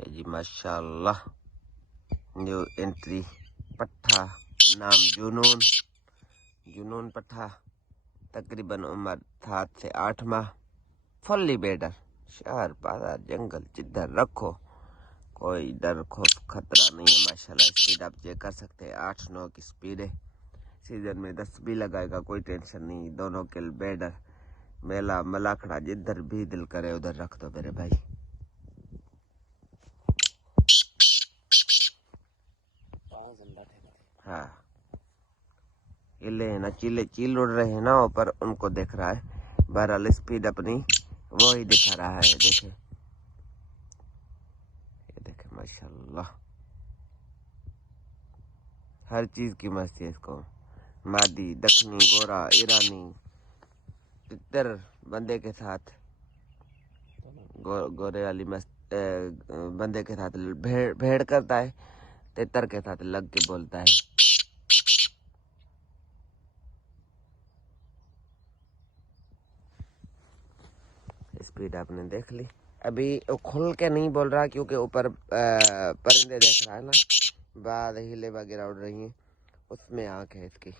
یہ جی ماشاءاللہ new entry پٹھا، نام جنون پٹھا، تقریباً عمر 7 سے 8 ماہ، فلی بیڈر، شہر بازار جنگل جدھر رکھو کوئی ڈر خوف خطرہ نہیں ہے ماشاءاللہ۔ اسپیڈ آپ چیک کر سکتے ہیں، 8-9 کی سپیڈ ہے۔ سیزن میں 10 بھی لگائے گا، کوئی ٹینشن نہیں۔ دونوں کل بیڈر، میلا ملاکھڑا جدھر بھی دل کرے ادھر رکھ دو میرے بھائی۔ ہاں ہلے ہیں نا، چیل اڑ رہے ہیں نا اوپر، ان کو دیکھ رہا ہے۔ بہرحال اسپیڈ اپنی وہی دکھا رہا ہے، دیکھیں یہ دیکھیں ماشاءاللہ، ہر چیز کی مستی ہے اس کو، مادی، دکنی، گورا، ایرانی، تتر بندے کے ساتھ، گورے والی بندے کے ساتھ بھیڑ کرتا ہے، تتر کے ساتھ لگ کے بولتا ہے۔ اسپیڈ آپ نے دیکھ لی، ابھی کھل کے نہیں بول رہا کیونکہ اوپر پرندے دیکھ رہا ہے نا، بعد ہیلے وغیرہ اڑ رہی ہیں، اس میں آنکھ ہے اس کی۔